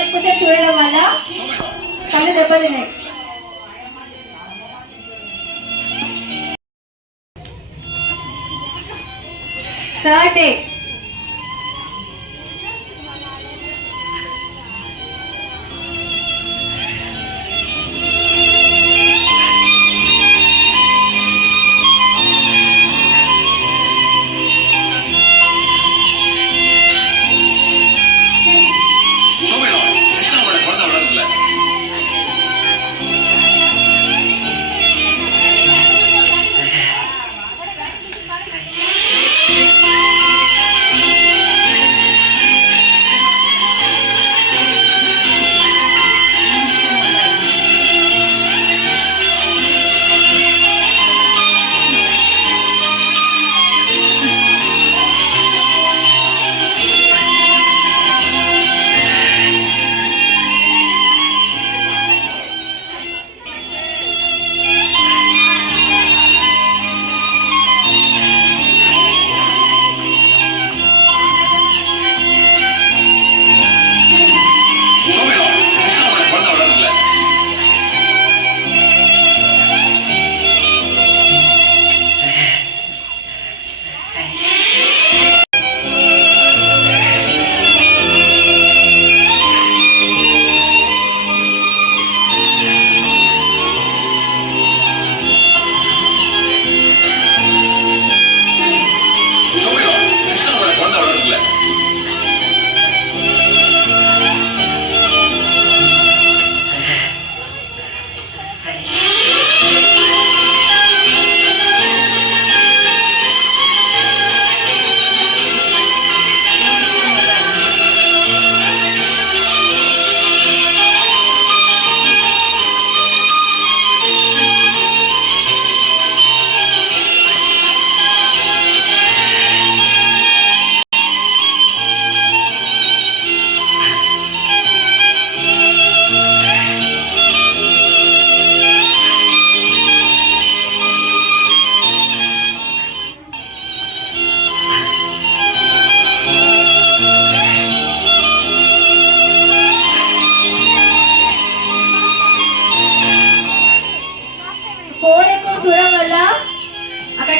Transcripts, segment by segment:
Phone ఎక్కువసేపు చూడడం వల్ల కళ్ళు దెబ్బతిన్నాయి. థర్డ్ డే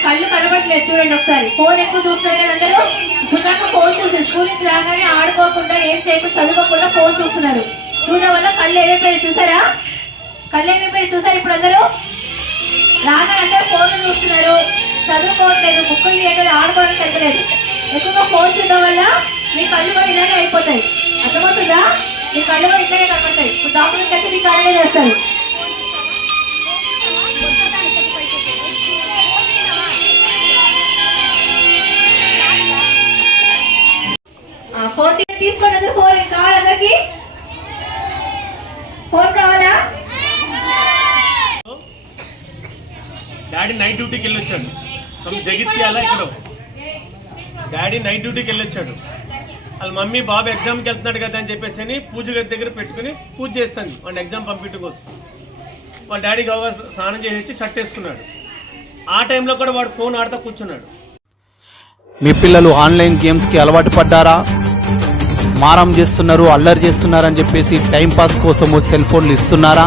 కళ్ళు కనబడలేదు. చూడండి ఒకసారి, ఫోన్ ఎక్కువ చూస్తారు కదా అందరూ. ఇప్పుడు ఫోన్ చూసి స్కూల్ నుంచి రాగానే ఆడుకోకుండా ఏం చేయకుండా చదువుకోకుండా ఫోన్ చూస్తున్నారు. చూడడం వల్ల కళ్ళు ఏమైపోయి చూసారా? కళ్ళు ఏమైపోయి చూసారు? ఇప్పుడు అందరూ రాగానే అందరూ ఫోన్ చూస్తున్నారు, చదువుకోవట్లేదు, బుక్కులు తీయట్లేదు, ఆడుకోవడానికి వెళ్ళలేదు. ఎక్కువగా ఫోన్ చూడడం వల్ల మీ కళ్ళు కూడా ఇలాగే అయిపోతాయి. అర్థమవుతుందా? మీ కళ్ళు కూడా ఇట్లాగే కనబడతాయి. ఇప్పుడు డాక్టర్కి అయితే మీకు అలాగే చేస్తారు. ఫోన్ తీసుకోండి. ఫోన్ కావాలి అందరికి? ఫోన్ కావాలా? డాడీ నైట్ డ్యూటీకి వెళ్ళొచ్చాడు. జగిత్యాల ఇక్కడ డాడీ నైట్ డ్యూటీకి వెళ్ళొచ్చాడు. వాళ్ళ మమ్మీ బాబు ఎగ్జామ్కి వెళ్తున్నాడు కదా అని చెప్పేసి పూజ గది దగ్గర పెట్టుకుని పూజ చేస్తాను వాడి ఎగ్జామ్ పంపించడం కోసం. వాళ్ళ డాడీ గౌరవ స్నానం చేసి షర్ట్ వేసుకున్నాడు. ఆ టైంలో కూడా వాడు ఫోన్ ఆడుతూ కూర్చున్నాడు. మీ పిల్లలు ఆన్లైన్ గేమ్స్కి అలవాటు పడ్డారా? మారం చేస్తున్నారు, అల్లరి చేస్తున్నారని చెప్పేసి టైంపాస్ కోసము సెల్ ఫోన్లు ఇస్తున్నారా?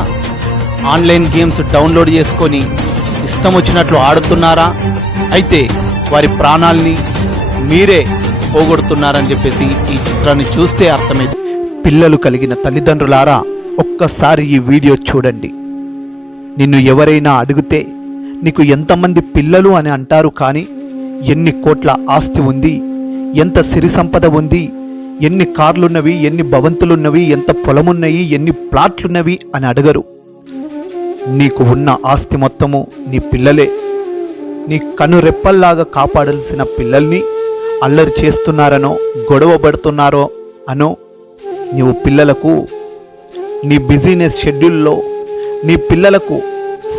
ఆన్లైన్ గేమ్స్ డౌన్లోడ్ చేసుకొని ఇష్టం వచ్చినట్లు ఆడుతున్నారా? అయితే వారి ప్రాణాల్ని మీరే పోగొడుతున్నారని చెప్పేసి ఈ చిత్రాన్ని చూస్తే అర్థమైంది. పిల్లలు కలిగిన తల్లిదండ్రులారా, ఒక్కసారి ఈ వీడియో చూడండి. నిన్ను ఎవరైనా అడిగితే నీకు ఎంతమంది పిల్లలు అని అంటారు, కానీ ఎన్ని కోట్ల ఆస్తి ఉంది, ఎంత సిరి సంపద ఉంది, ఎన్ని కార్లున్నవి, ఎన్ని భవంతులున్నవి, ఎంత పొలమున్నవి, ఎన్ని ప్లాట్లున్నవి అని అడగరు. నీకు ఉన్న ఆస్తి మొత్తము నీ పిల్లలే. నీ కనురెప్పల్లాగా కాపాడాల్సిన పిల్లల్ని అల్లరి చేస్తున్నారనో, గొడవ పడుతున్నారో అనో నీవు పిల్లలకు నీ బిజినెస్ షెడ్యూల్లో నీ పిల్లలకు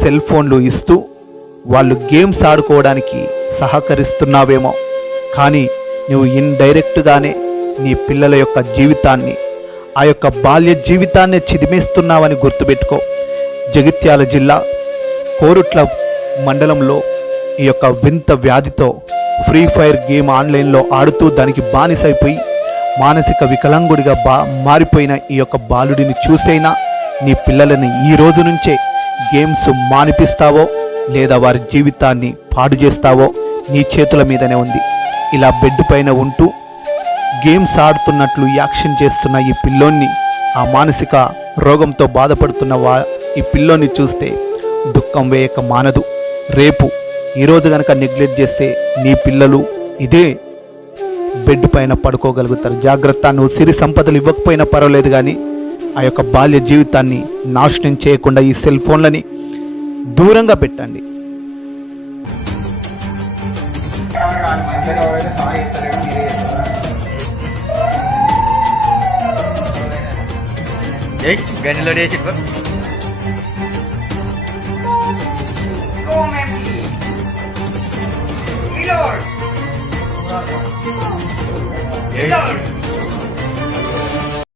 సెల్ ఫోన్లు ఇస్తూ వాళ్ళు గేమ్స్ ఆడుకోవడానికి సహకరిస్తున్నావేమో, కానీ నువ్వు ఇండైరెక్ట్గానే నీ పిల్లల యొక్క జీవితాన్ని, ఆ యొక్క బాల్య జీవితాన్ని చిదిమేస్తున్నావని గుర్తుపెట్టుకో. జగిత్యాల జిల్లా కోరుట్ల మండలంలో ఈ యొక్క వింత వ్యాధితో ఫ్రీ ఫైర్ గేమ్ ఆన్లైన్లో ఆడుతూ దానికి బానిసైపోయి మానసిక వికలాంగుడిగా మారిపోయిన ఈ యొక్క బాలుడిని చూసైనా నీ పిల్లలని ఈ రోజు నుంచే గేమ్స్ మానిపిస్తావో లేదా వారి జీవితాన్ని పాడు చేస్తావో నీ చేతుల మీదనే ఉంది. ఇలా బెడ్ పైన ఉంటూ గేమ్స్ ఆడుతున్నట్లు యాక్షన్ చేస్తున్న ఈ పిల్లోన్ని, ఆ మానసిక రోగంతో బాధపడుతున్న ఈ పిల్లోని చూస్తే దుఃఖం వేయక మానదు. రేపు ఈరోజు కనుక నెగ్లెక్ట్ చేస్తే నీ పిల్లలు ఇదే బెడ్ పైన పడుకోగలుగుతారు. జాగ్రత్త, నువ్వు సిరి సంపదలు ఇవ్వకపోయినా పర్వాలేదు, కానీ ఆ యొక్క బాల్య జీవితాన్ని నాశనం చేయకుండా ఈ సెల్ ఫోన్లని దూరంగా పెట్టండి. గనిలో వేసి Reload!